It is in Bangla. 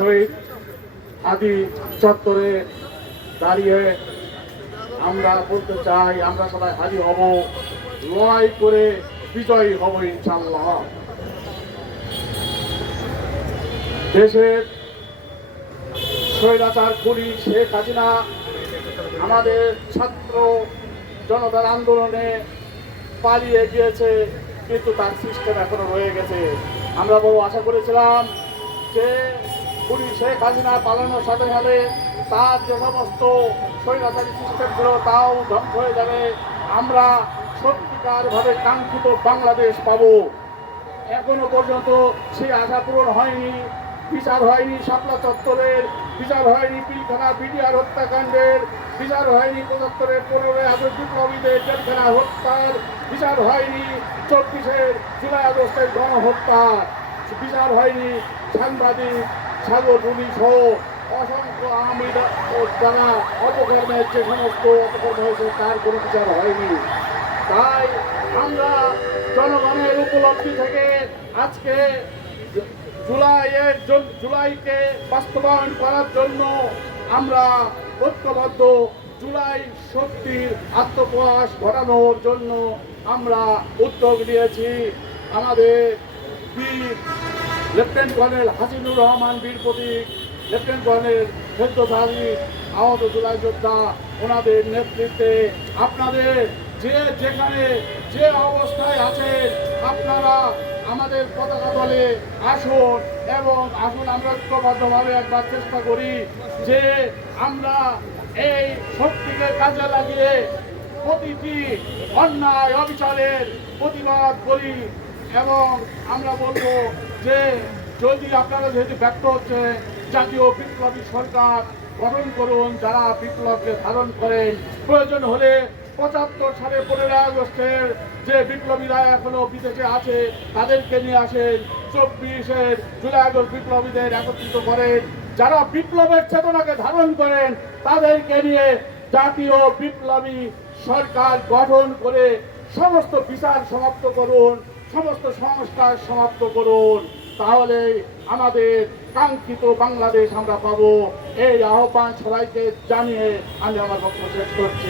শহীদ আদি চত্বরে দাঁড়িয়ে আমরা বলতে চাই, আমরা সবাই হাজির হব, লড়াই করে বিজয়ী হব ইনশাআল্লাহ। দেশের স্বৈরাচার খুনি শেখ হাসিনা আমাদের ছাত্র জনতার আন্দোলনে পালিয়ে গিয়েছে, কিন্তু তার সিস্টেম এখনো রয়ে গেছে। আমরা বড় আশা করেছিলাম যে খুনি শেখ হাসিনা পালানোর সাথে সাথে তার যে সমস্ত স্বৈরাচারী সিস্টেম ছিল তাও ধ্বংস হয়ে যাবে, আমরা সত্যিকারভাবে কাঙ্ক্ষিত বাংলাদেশ পাবো। এখনো পর্যন্ত সেই আশা পূরণ হয়নি। বিচার হয়নি শাপলা চত্বরের, বিচার হয়নি পিলখানা বিডিআর হত্যাকাণ্ডের, বিচার হয়নি ৭৫-এর ১৫ আগস্ট বিপ্লবীদের জেলখানা হত্যার, বিচার হয়নি ২৪-এর জুলাই আগস্টের গণহত্যার, বিচার হয়নি সাংবাদিক সাগররুনি সহ অসংখ্য আওয়ামী দ্বারা অপকর্মের যে সমস্ত অপকর্ম হয়েছে তার কোনো বিচার হয়নি। তাই আমরা জনগণের উপলব্ধি থেকে আজকে জুলাইকে বাস্তবায়ন করার জন্য আমরা ঐক্যবদ্ধ, জুলাই শক্তির আত্মপ্রকাশ ঘটানোর জন্য আমরা উদ্যোগ নিয়েছি। আমাদের বীর লেফটেন্যান্ট কর্নেল হাসিনুর রহমান বীর প্রতীক, লেফটেন্যান্ট কর্নেল ফেরদৌস আহত জুলাই যোদ্ধা, ওনাদের নেতৃত্বে আপনাদের যে যেখানে যে অবস্থায় আছেন আপনারা আমাদের পতাকা দলে আসুন এবং আসুন আমরা ঐক্যবদ্ধভাবে একবার চেষ্টা করি যে আমরা এই শক্তিকে কাজে লাগিয়ে প্রতিটি অন্যায় অবিচারের প্রতিবাদ করি। এবং আমরা বলবো যে যদি আপনারা যেহেতু ব্যর্থ হচ্ছে, জাতীয় বিপ্লবী সরকার গঠন করুন, যারা বিপ্লবকে ধারণ করেন। প্রয়োজন হলে ৭৫ সালে ১৫ আগস্টের যে বিপ্লবীরা এখনো বিদেশে আছে তাদেরকে নিয়ে আসেন, ২৪-এর জুলাই আগস্ট বিপ্লবীদের একত্রিত করেন, যারা বিপ্লবের চেতনাকে ধারণ করেন তাদেরকে নিয়ে জাতীয় বিপ্লবী সরকার গঠন করে সমস্ত বিচার সমাপ্ত করুন, সমস্ত সংস্কার সমাপ্ত করুন। তাহলে আমাদের কাঙ্ক্ষিত বাংলাদেশ আমরা পাবো। এই আহ্বান সবাইকে জানিয়ে আমি আমার বক্তব্য শেষ করছি।